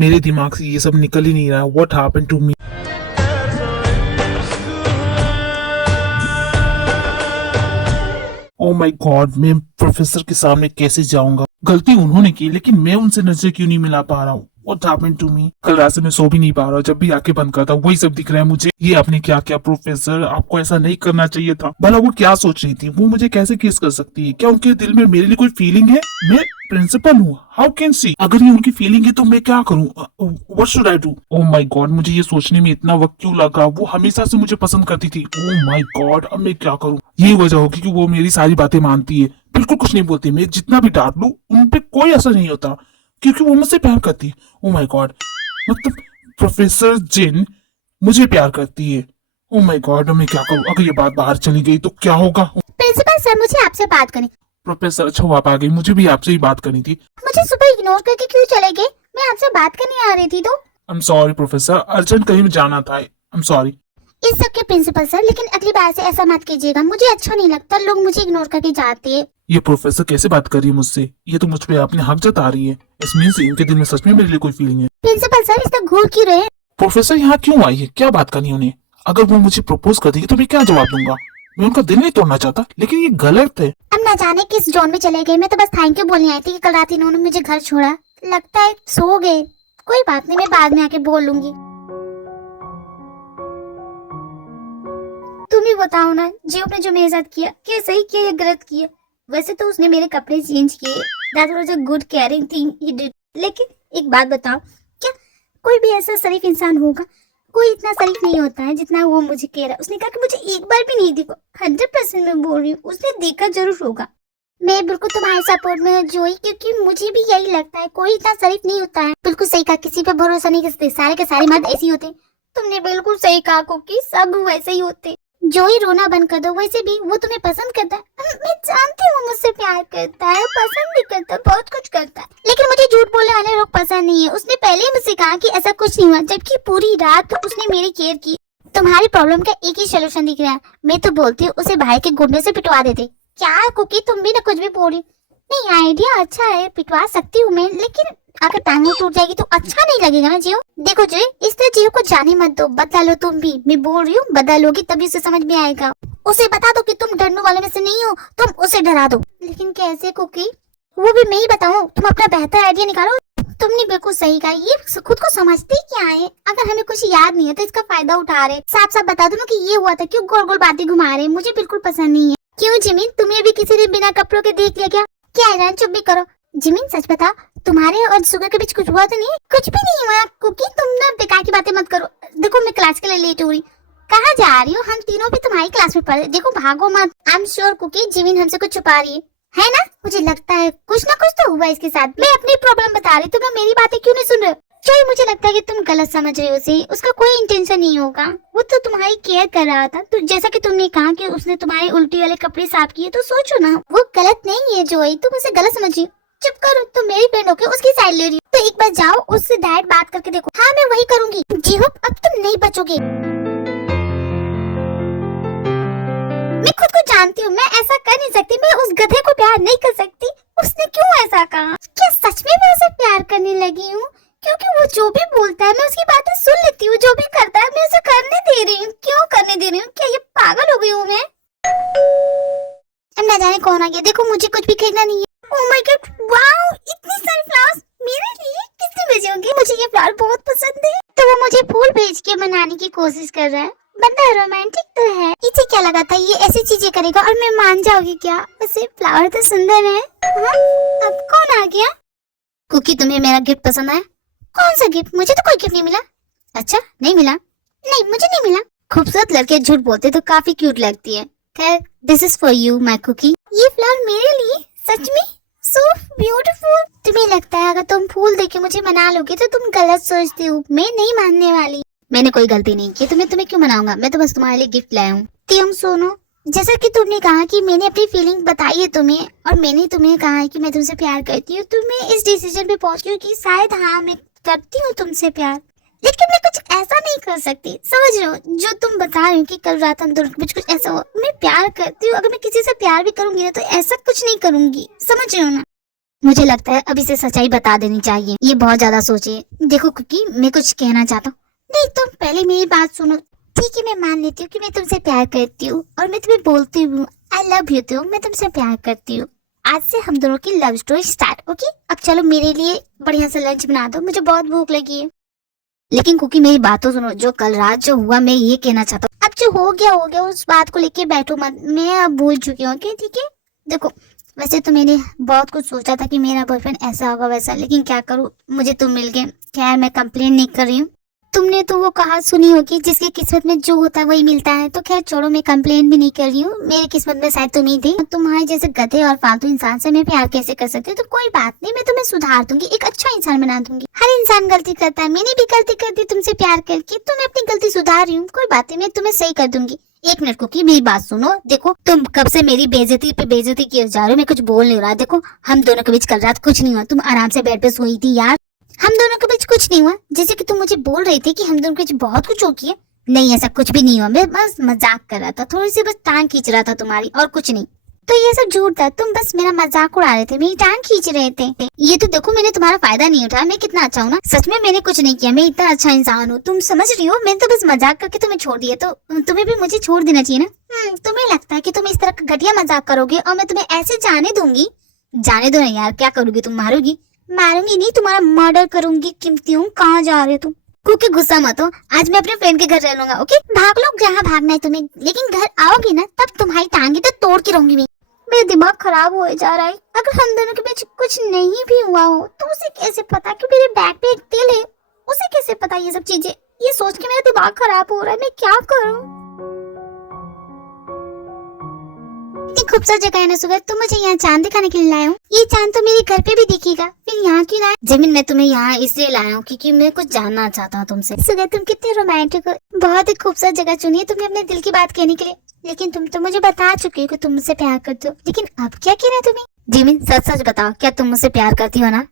मेरे दिमाग से ये सब निकल ही नहीं रहा। What happened to me? Oh my god, मैं प्रोफेसर के सामने कैसे जाऊंगा? गलती उन्होंने की, लेकिन मैं उनसे नजर क्यों नहीं मिला पा रहा हूँ? What happened to me? कल रात से मैं सो भी नहीं पा रहा हूँ। जब भी आंखें बंद करता हूँ वही सब दिख रहा है मुझे। ये आपने क्या किया प्रोफेसर? आपको ऐसा नहीं करना चाहिए था। भला वो क्या सोच रही थी? वो मुझे कैसे किस कर सकती है? क्या उनके दिल में मेरे लिए कोई फीलिंग है? मैं प्रिंसिपल हूँ, हाउ कैन सी? अगर ये उनकी फीलिंग है तो मैं क्या करूँ? What should I do? Oh my God, मुझे ये सोचने में इतना वक्त क्यों लगा? वो हमेशा से मुझे पसंद करती थी। ओह माय गॉड, अब मैं क्या करूँ? यही वजह होगी कि वो मेरी सारी बातें मानती है, बिल्कुल कुछ नहीं बोलती। मैं जितना भी डांट लूं उन पे कोई असर नहीं होता, क्योंकि वो मुझसे प्यार करती है। ओह माय गॉड, मतलब प्रोफेसर जिन मुझे प्यार करती है। ओह माय गॉड, मैं क्या करूं? अगर ये बात बाहर चली गई तो क्या होगा? प्रिंसिपल सर, मुझे आपसे बात करनी। प्रोफेसर, अच्छा आप आ गई। मुझे भी आपसे ही बात करनी थी। मुझे सुबह इग्नोर करके क्यों चले गए? मैं आपसे बात करने आ रही थी तो। I am sorry professor, urgent कहीं भी जाना था। I am sorry. इस सब के प्रिंसिपल सर, लेकिन अगली बार से ऐसा मत कीजिएगा। मुझे अच्छा नहीं लगता लोग मुझे इग्नोर करके जाते हैं। ये प्रोफेसर कैसे बात कर रही है मुझसे? ये तो मुझ पे अपने हक जता रही है। इसमें इनके दिल में सच में मेरे लिए कोई फीलिंग है। प्रिंसिपल सर, इस तरह घूर क्यों रहे? प्रोफेसर यहाँ क्यों आई है? क्या बात करनी है उन्हें? अगर वो मुझे प्रपोज कर देगी तो मैं क्या जवाब दूंगा? मैं उनका दिल नहीं तोड़ना चाहता, लेकिन ये गलत है। अब ना जाने किस जोन में चले गए। मैं तो बस थैंक यू बोलने आई थी कि कल रात इन्होंने मुझे घर छोड़ा। लगता है सो गए। कोई बात नहीं, मैं बाद में आके बोल लूंगी। तुम ही बताओ ना, जियो ने जो मेरे साथ किया, क्या सही किया या गलत किया? वैसे तो उसने मेरे कपड़े चेंज किए, that was a good caring thing he did. लेकिन एक बात बताओ, क्या कोई भी ऐसा शरीफ इंसान होगा? कोई इतना शरीफ नहीं होता है जितना वो मुझे कह रहा है। उसने कहा कि मुझे एक बार भी नहीं देखो। 100% मैं बोल रही हूँ, उसने देखा जरूर होगा। मैं बिल्कुल तुम्हारे सपोर्ट में हूँ जोई, क्योंकि मुझे भी यही लगता है। कोई इतना शरीफ नहीं होता है। बिल्कुल सही कहा, किसी पे भरोसा नहीं कर सकते। सारे के सारे मर्द ऐसे ही होते। तुमने बिल्कुल सही कहा कुकी, सब वैसे ही होते। जोई, रोना बंद कर दो। वैसे भी वो तुम्हें पसंद करता है। मैं जानती हूँ मुझसे प्यार करता है, पसंद भी करता है, बहुत कुछ करता है, लेकिन मुझे झूठ बोलने वाले लोग पसंद नहीं है। उसने पहले ही मुझसे कहा कि ऐसा कुछ नहीं हुआ, जबकि पूरी रात उसने मेरी केयर की। तुम्हारी प्रॉब्लम का एक ही सोल्यूशन दिख रहा है। मैं तो बोलती हूँ उसे भाई के गुंडे से पिटवा देते। क्या कुकी, तुम भी ना कुछ भी बोल रही? नहीं, आइडिया अच्छा है, पिटवा सकती हूँ मैं, लेकिन अगर टांगों टूट जाएगी तो अच्छा नहीं लगेगा ना जियो। देखो जियो, इस तरह जियो को जाने मत दो। बदला लो तुम भी। मैं बोल रही हूँ बदला लोगी तभी उसे समझ में आएगा। उसे बता दो कि तुम डरने वाले में से नहीं हो, तुम उसे डरा दो। लेकिन कैसे कुकी? वो भी मैं ही बताऊँ? तुम अपना बेहतर आइडिया निकालो। तुमने बिल्कुल सही कहा, ये खुद को समझते ही क्या है? अगर हमें कुछ याद नहीं है तो इसका फायदा उठा रहे। साफ साफ बता दो ना कि ये हुआ था। क्यों गोल गोल बातें घुमा रहे? मुझे बिल्कुल पसंद नहीं है। क्यों जिमिन, तुम्हें भी किसी दिन बिना कपड़ों के देख लिया क्या? क्या है, चुप भी करो। जिमिन सच बता, तुम्हारे और सुगर के बीच कुछ हुआ तो नहीं? कुछ भी नहीं हुआ कुकी, तुम ना बेकार की बातें मत करो। देखो मैं क्लास के लिए लेट हो रही। कहाँ जा रही हो? हम तीनों भी तुम्हारी क्लास में पढ़े। देखो भागो मत। I am sure Kookie, Jimin हमसे कुछ छुपा रही है ना? मुझे लगता है कुछ ना कुछ तो हुआ इसके साथ। मैं अपनी प्रॉब्लम बता रही, तुम्हें मेरी बातें क्यों नहीं सुन रहे? चलो, मुझे लगता है कि तुम गलत समझ रहे हो उसे। उसका कोई इंटेंशन नहीं होगा। वो तो तुम्हारी केयर कर रहा था। तो जैसा कि तुमने कहा कि उसने तुम्हारे उल्टी वाले कपड़े साफ किए, तो सोचो ना, वो गलत नहीं है जोई। तुम उसे गलत समझी। चुप करो, तुम मेरी फ्रेंड होके उसकी साइड ले रही हो। तो एक बार जाओ उससे डायरेक्ट बात करके देखो। हाँ, मैं वही करूंगी। जी होप अब तुम नहीं बचोगे। मैं खुद को जानती हूँ, मैं ऐसा कर नहीं सकती। मैं उस गधे को प्यार नहीं कर सकती। उसने क्यों ऐसा कहा? क्या सच में मैं उसे प्यार करने लगी हूँ? क्योंकि वो जो भी बोलता है मैं उसकी बातें सुन लेती हूँ। जो भी करता है मैं उसे करने दे रही हूँ। क्यों करने दे रही हूँ? क्या ये पागल हो गई हूँ मैं? अब ना जाने कौन आ गया। देखो मुझे कुछ भी खरीदना नहीं है। ओह माय गॉड, वाओ, इतनी सारी फ्लावर्स मेरे लिए किसने भेजे होंगे? मुझे ये फ्लावर बहुत पसंद है। तो वो मुझे फूल भेज के मनाने की कोशिश कर रहा है। बंदा रोमांटिक तो है। इसे क्या लगा था ये ऐसी चीजें करेगा और मैं मान जाऊंगी क्या? वैसे फ्लावर तो सुंदर है। हाँ? अब कौन आ गया? कुकी, तुम्हें मेरा गिफ्ट पसंद आया? कौन सा गिफ्ट? मुझे तो कोई गिफ्ट नहीं मिला। अच्छा, नहीं मिला? नहीं, मुझे नहीं मिला। खूबसूरत लड़के झूठ बोलते तो काफी क्यूट लगती है। खैर, this is for you my Kookie. ये फ्लावर मेरे लिए? सच में? So beautiful। तुम्हें लगता है अगर तुम फूल देके मुझे मना लोगे तो तुम गलत सोचते हो। मैं नहीं मानने वाली। मैंने कोई गलती नहीं की। तुम्हें क्यों मनाऊंगा? मैं तो बस तुम्हारे लिए गिफ्ट लाया हूँ। तुम सुनो, जैसा कि तुमने कहा कि मैंने अपनी फीलिंग बताई है तुम्हें, और मैंने तुम्हें कहा है कि मैं तुमसे प्यार करती हूँ, तो मैं इस डिसीजन पे पहुंची हूँ कि शायद हाँ, मैं करती हूँ तुमसे प्यार, लेकिन मैं कुछ ऐसा नहीं कर सकती। समझ रहे हो? जो तुम बता रहे हो कि कल रात हम दोनों के बीच कुछ ऐसा हो। मैं प्यार करती हूँ। अगर मैं किसी से प्यार भी करूंगी ना तो ऐसा कुछ नहीं करूंगी। समझ रहे हो ना? मुझे लगता है अब इसे सच्चाई बता देनी चाहिए, ये बहुत ज्यादा सोचे। देखो कुकी, मैं कुछ कहना चाहता हूँ। नहीं, तुम पहले मेरी बात सुनो। ठीक है, मैं मान लेती हूँ कि मैं तुमसे प्यार करती हूँ और मैं तुम्हें बोलती हूँ आई लव यू टू, मैं तुमसे प्यार करती हूँ। आज से हम दोनों की लव स्टोरी स्टार्ट, ओके? अब चलो मेरे लिए बढ़िया सा लंच बना दो, मुझे बहुत भूख लगी है। लेकिन कुकी मेरी बात तो सुनो, जो कल रात जो हुआ मैं ये कहना चाहता हूँ। अब जो हो गया उस बात को लेके बैठो मत, मैं अब भूल चुकी हूँ, ओके? ठीक है, देखो वैसे तो मैंने बहुत कुछ सोचा था कि मेरा बॉयफ्रेंड ऐसा होगा वैसा, लेकिन क्या करूँ, मुझे तुम मिल गए। खैर मैं कंप्लेन नहीं कर रही हूँ। तुमने तो वो कहावत सुनी होगी, जिसकी किस्मत में जो होता है वही मिलता है। तो खैर छोड़ो, मैं कंप्लेन भी नहीं कर रही हूँ। मेरी किस्मत में शायद तुम ही थे। तुम्हारे जैसे गधे और फालतू इंसान से मैं प्यार कैसे कर सकती हूँ? तो कोई बात नहीं, मैं तुम्हें सुधार दूंगी, एक अच्छा इंसान बना दूंगी। हर इंसान गलती करता है, मैंने भी गलती कर दी तुमसे प्यार करके, तो मैं अपनी गलती सुधार रही हूँ। कोई बात नहीं, मैं तुम्हें सही कर दूंगी। एक मिनट कुकी, मेरी बात सुनो। देखो तुम कब से मेरी बेइज्जती पे बेइज्जती किए जा रहे हो, मैं कुछ बोल नहीं रहा। देखो हम दोनों के बीच कल रात कुछ नहीं हुआ, तुम आराम से बेड पे सोई थी यार। हम दोनों के बीच कुछ नहीं हुआ, जैसे कि तुम मुझे बोल रही थी कि हम दोनों के बीच बहुत कुछ हो गया। नहीं, ऐसा कुछ भी नहीं हुआ, मैं बस मजाक कर रहा था, थोड़ी सी बस टांग खींच रहा था तुम्हारी, और कुछ नहीं। तो ये सब झूठ था, तुम बस मेरा मजाक उड़ा रहे थे, मेरी टांग खींच रहे थे। ये तो देखो मैंने तुम्हारा फायदा नहीं उठाया, मैं कितना अच्छा हूँ ना। सच में मैंने कुछ नहीं किया, मैं इतना अच्छा इंसान हूँ, तुम समझ रही हो? मैंने तो बस मजाक करके तुम्हें छोड़ दिया, तो तुम्हें भी मुझे छोड़ देना चाहिए ना। तुम्हें लगता है कि तुम इस तरह का घटिया मजाक करोगे और मैं तुम्हें ऐसे जाने दूंगी? जाने दो ना यार, क्या करोगी तुम? मारोगी? मारूंगी नहीं, तुम्हारा मर्डर करूंगी। कीमती हूँ, कहाँ जा रहे हो तुम? कुकी गुस्सा मत हो, आज मैं अपने फ्रेंड के घर रह लूंगा, ओके? भाग लो जहाँ भागना है तुम्हें, लेकिन घर आओगी ना तब तुम्हारी टांगे तो तोड़ के रहूंगी मैं। मेरा दिमाग खराब हो जा रहा है। अगर हम दोनों के बीच कुछ नहीं भी हुआ हो तो उसे कैसे पता कि मेरे बैग पे एक तिल है? उसे कैसे पता ये सब चीजें? ये सोच के मेरा दिमाग खराब हो रहा है, मैं क्या करूं? इतनी खूबसूरत जगह है ना सुगर, तुम मुझे यहाँ चांद दिखाने के लिए लाए हो? ये चांद तो मेरे घर पे भी दिखेगा, फिर यहाँ क्यों लाए? जमीन, मैं तुम्हें यहाँ इसलिए लाया हूँ क्योंकि मैं कुछ जानना चाहता हूँ तुमसे। सुगर तुम कितने रोमांटिक हो, बहुत ही खूबसूरत जगह चुनी है तुमने अपने दिल की बात कहने के लिए। लेकिन तुम तो मुझे बता चुके हो कि तुम मुझसे प्यार करते हो, लेकिन अब क्या कहना है तुम्हें? जिमिन सच सच बताओ, क्या तुम मुझसे प्यार करती हो ना?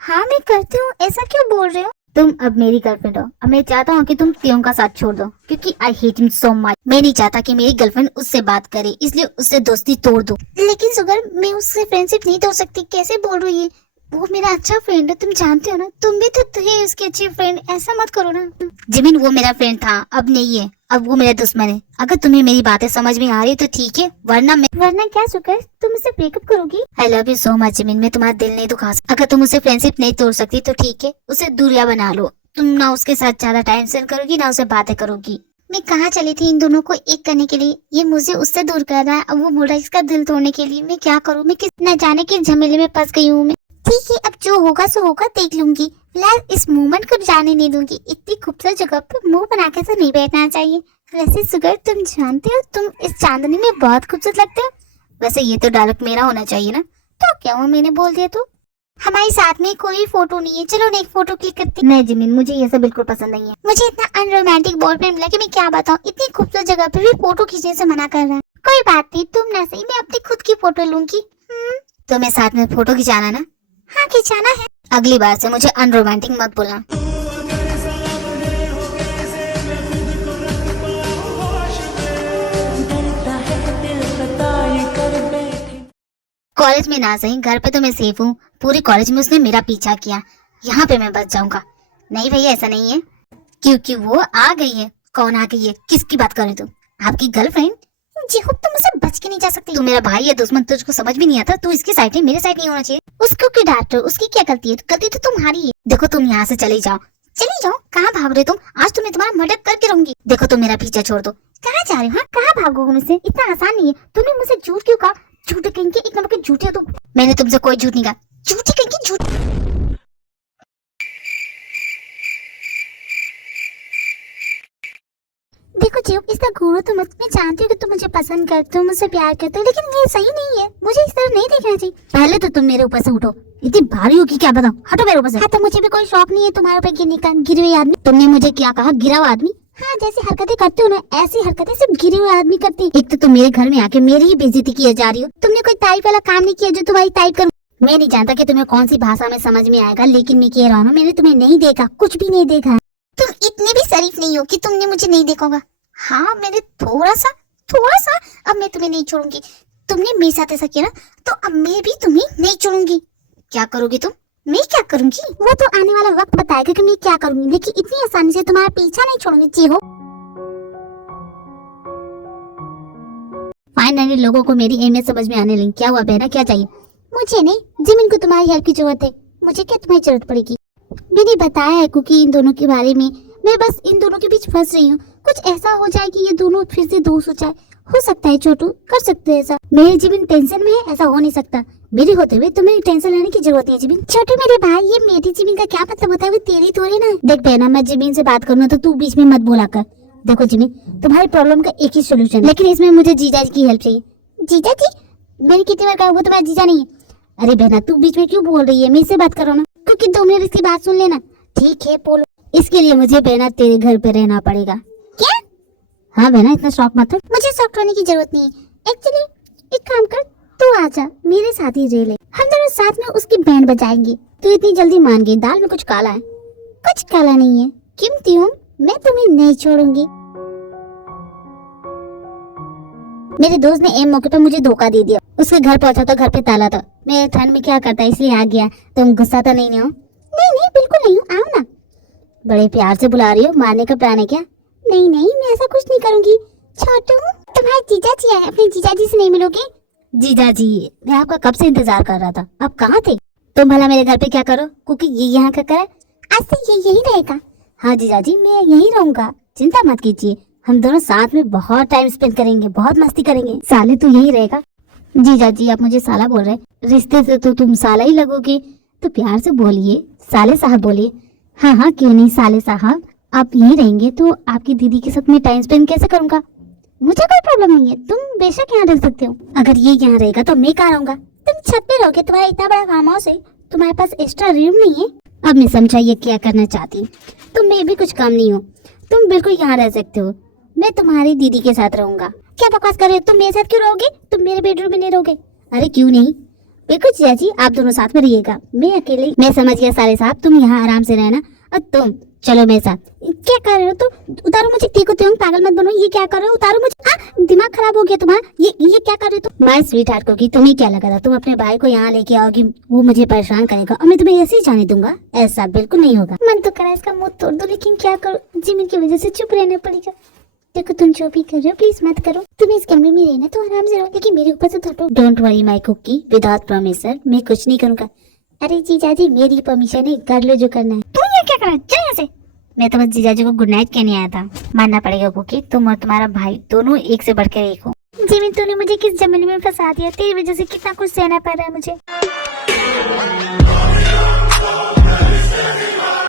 हाँ मैं करती हूँ, ऐसा क्यों बोल रहे हो? तुम अब मेरी गर्लफ्रेंड हो, अब मैं चाहता हूँ कि तुम तियों का साथ छोड़ दो, क्योंकि I hate him so much. मैं नहीं चाहता कि मेरी गर्लफ्रेंड उससे बात करे, इसलिए उससे दोस्ती तोड़ दो। लेकिन सुगर मैं उससे फ्रेंडशिप नहीं तोड़ सकती, कैसे बोल रही है? वो मेरा अच्छा फ्रेंड है, तुम जानते हो ना, तुम भी तो थे उसके अच्छे फ्रेंड, ऐसा मत करो ना। जिमिन वो मेरा फ्रेंड था, अब नहीं है, अब वो मेरा दुश्मन है। अगर तुम्हें मेरी बातें समझ में आ रही तो ठीक है, वरना क्या सुकर, तुम मुझसे ब्रेकअप करोगी? I love you so much Jimin, मैं तुम्हारा दिल नहीं दुखा सकती। अगर तुम उससे फ्रेंडशिप नहीं तोड़ सकती तो ठीक है, उसे दूरिया बना लो। तुम ना उसके साथ ज्यादा टाइम स्पेंड करोगी ना उसे बातें करोगी। मैं कहाँ चली थी इन दोनों को एक करने के लिए, ये मुझे उससे दूर कर रहा है, अब वो मुड़ा इसका दिल तोड़ने के लिए। मैं क्या करूँ, मैं किस न जाने के झमेले में फंस गई हूँ मैं। ठीक है, अब जो होगा सो होगा, देख लूंगी। फिलहाल इस मोमेंट को जाने नहीं दूंगी। इतनी खूबसूरत जगह पर मुंह बना के तो नहीं बैठना चाहिए। वैसे सुगर तुम जानते हो, तुम इस चांदनी में बहुत खूबसूरत लगते हो। वैसे ये तो डायलॉग मेरा होना चाहिए ना, तो क्या हुआ मैंने बोल दिया तो? हमारे साथ में कोई फोटो नहीं है, चलो ना एक फोटो क्लिक करते। नहीं जिमिन, मुझे ये सब बिल्कुल पसंद नहीं है। मुझे इतना अनरोमांटिक बॉयफ्रेंड मिला कि मैं क्या बताऊं, इतनी खूबसूरत जगह पे भी फोटो खींचने से मना कर रहा है। कोई बात नहीं, तुम ना सही, मैं अपनी खुद की फोटो लूंगी। तो मैं साथ में फोटो खिंचाना ना? हाँ खिंचाना है। अगली बार से मुझे अनरोमांटिक मत बोलना। कॉलेज में ना सही, घर पे तो मैं सेफ हूँ। पूरी कॉलेज में उसने मेरा पीछा किया, यहाँ पे मैं बच जाऊंगा? नहीं भैया ऐसा नहीं है, क्योंकि वो आ गई है। कौन आ गई है? किसकी बात कर रहे तुम? आपकी गर्लफ्रेंड? जी हो, तुम मुझसे बच के नहीं जा सकती। तू मेरा भाई है दुश्मन, तुझको समझ भी नहीं आता? तू इसके साइड है, मेरे साइड नहीं होना चाहिए। उसको क्यों डांट रहे हो? उसकी क्या गलती है? गलती तो तुम्हारी है। देखो तुम यहाँ से चली जाओ। चली जाओ? कहाँ भाग रहे तुम? आज तो मैं तुम्हारा मर्डर करके रहूंगी। देखो तुम मेरा पीछा छोड़ दो। कहाँ जा रहे हो? कहाँ भागोगे मुझसे? इतना आसान नहीं है। तुमने मुझसे झूठ क्यों कहा? झूठ कहेंगे, एक नंबर के झूठे हो तुम। मैंने तुमसे कोई झूठ नहीं कहा। झूठी कहेंगे, झूठ। देखो जीव, इसका घूरो तो मत। मैं जानती हूँ कि तुम मुझे पसंद करते हो, मुझसे प्यार करते हो, लेकिन ये सही नहीं है। मुझे इस तरह नहीं देखना चाहिए। पहले तो तुम मेरे ऊपर से उठो। इतनी भारी हो कि क्या बताऊं? हटो मेरे ऊपर से। हाँ तो मुझे भी कोई शौक नहीं है तुम्हारे ऊपर गिरने का। गिरे हुए आदमी? तुमने मुझे क्या कहा? गिरा हुआ आदमी? हाँ, जैसी हरकतें करते हो ना, ऐसी हरकतें सिर्फ गिरे हुए आदमी करते हैं। एक तो तुम मेरे घर में आके मेरी ही बेइज्जती किए जा रही हो। तुमने कोई टाइप वाला काम नहीं किया जो तुम्हारी टाइप करूं। मैं नहीं जानता कि तुम्हें कौन सी भाषा में समझ में आएगा, लेकिन मैं कह रहा हूँ, मैंने तुम्हें नहीं देखा, कुछ भी नहीं देखा। तुम इतने भी शरीफ नहीं हो कि तुमने मुझे नहीं देखा होगा। हाँ मैंने थोड़ा सा। अब मैं तुम्हें नहीं छोड़ूंगी। तुमने मेरे साथ ऐसा किया ना, तो अब मैं भी तुम्हें नहीं छोड़ूंगी। क्या करोगी तुम? मैं क्या करूंगी वो तो आने वाला वक्त बताएगा कि मैं क्या करूंगी, लेकिन इतनी आसानी से तुम्हारा पीछा नहीं छोड़ूंगी। जी हो। फाइनली लोगों को मेरी अहमियत समझ में आने लगी। क्या हुआ बहना, क्या चाहिए? मुझे नहीं, जिमिन को तुम्हारी हेल्प की जरूरत है। मुझे क्या तुम्हारी जरूरत पड़ेगी? मैंने बताया है कुकी इन दोनों के बारे में। मैं बस इन दोनों के बीच फंस रही हूँ। कुछ ऐसा हो जाए कि ये दोनों फिर से दोस्त हो जाए। हो सकता है छोटू, कर सकते हैं ऐसा। मेरी जिमिन टेंशन में है, ऐसा हो नहीं सकता। मेरे होते हुए तुम्हें टेंशन लेने की जरूरत नहीं है जिमिन। छोटू मेरे भाई, ये मेरी जिमिन का क्या मतलब होता है? वो तेरी थोड़ी ना। देख बहना, मैं जिमिन से बात करूँ तो तू बीच में मत बोला कर। देखो जिमिन, तुम्हारी प्रॉब्लम का एक ही सोल्यूशन है, लेकिन इसमें मुझे जीजा जी की हेल्प चाहिए। जीजा जी? मैंने कितनी बार कहा वो तुम्हारा जीजा नहीं है। अरे बहना, तू बीच में क्यों बोल रही है? मेरे से बात करो ना, क्योंकि 2 मिनट इसकी बात सुन लेना। ठीक है बोलो। इसके लिए मुझे बहना तेरे घर पे रहना पड़ेगा। क्या? हाँ बहना, इतना शौक मत हो। मुझे शौक होने की जरूरत नहीं है। एक्चुअली एक काम कर, तू आजा मेरे साथ ही रह ले। हम दोनों साथ में उसकी बैंड बजाएंगे। तू इतनी जल्दी मान गई? दाल में कुछ काला है? कुछ काला नहीं है। कीमती हूँ, मैं तुम्हें नहीं छोड़ूंगी। मेरे दोस्त ने एम मौके पर मुझे धोखा दे दिया। उसके घर पहुंचा तो घर पे ताला था। मैं ठंड में क्या करता इसलिए आ गया। तुम गुस्सा तो नहीं हो? नहीं नहीं, बिल्कुल नहीं हूँ, आओ ना। बड़े प्यार से बुला रही हो, मारने का प्लान है क्या? नहीं नहीं, मैं ऐसा कुछ नहीं करूंगी। छोटू, तुम्हारे जीजा जी आए, अपने जीजा जी से नहीं मिलोगे? जीजा जी, मैं आपका कब से इंतजार कर रहा था। आप कहाँ थे? तुम भला मेरे घर पे क्या करो? क्योंकि ये यहाँ का करे। आज से ये यही रहेगा। हाँ जीजा जी, मैं यही रहूंगा, चिंता मत कीजिए। हम दोनों साथ में बहुत टाइम स्पेंड करेंगे, बहुत मस्ती करेंगे। साले तो यही रहेगा। जीजा जी, आप मुझे साला बोल रहे हैं? रिश्ते से तो तुम साला ही लगोगे, तो प्यार से बोलिए, साले साहब बोलिए। हाँ हाँ, क्यों नहीं साले साहब। आप यहीं रहेंगे तो आपकी दीदी के साथ मैं टाइम स्पेंड कैसे करूंगा? मुझे कोई प्रॉब्लम नहीं है, तुम बेशक यहाँ रह सकते हो। अगर ये यहाँ रहेगा तो मैं कहाँ रहूंगा? तुम छत पे रहोगे, तुम्हारा इतना बड़ा फार्म हाउस है, तुम्हारे पास एक्स्ट्रा रूम नहीं है? अब मैं समझा ये क्या करना चाहती। तुम में भी कुछ कम नहीं हो, तुम बिल्कुल यहाँ रह सकते हो। मैं तुम्हारी दीदी के साथ रहूंगा। क्या बकवास कर रहे हो? तुम मेरे साथ क्यों रहोगे? तुम मेरे बेडरूम में नहीं रहोगे? अरे क्यों नहीं, बिल्कुल जीजा जी, आप दोनों साथ में रहिएगा, मैं अकेले। मैं समझ गया साले साहब, तुम यहाँ आराम से रहना और तुम चलो मेरे साथ। क्या कर रहे हो तुम? उतारो मुझे। ठीक होते हो, पागल मत बनो। ये क्या कर रहे हो? उतारो मुझे। दिमाग खराब हो गया तुम्हारा। ये क्या कर रहे हो? माय स्वीट हार्ट को, तुम्हें क्या लगा था तुम अपने भाई को यहाँ लेके आओगी, वो मुझे परेशान करेगा और मैं तुम्हें ऐसे ही जाने दूंगा? ऐसा बिल्कुल नहीं होगा। मन तो करा इसका मुंह तोड़ दो, लेकिन क्या करो, जिमिन की वजह से चुप रहना पड़ेगा। देखो तुम जो भी कर रहे हो प्लीज मत करो। तुम इस कमरे में रहना तो आराम से रहो, लेकिन मेरे ऊपर से थोड़ा। Don't worry my Kookie, without permission मैं कुछ नहीं करूंगा। अरे जीजा जी, मेरी परमिशन है, कर लो जो करना है। तुम ये क्या कर रहा है? चल यहाँ से। मैं तो बस जीजा जी को गुड नाइट कहने आया था। मानना पड़ेगा कुकी, तुम और तुम्हारा भाई दोनों एक से बढ़कर एक हो। जिमिन, तूने मुझे किस जमीन में फंसा दिया? तेरी वजह से कितना कुछ सहना पड़ रहा है मुझे।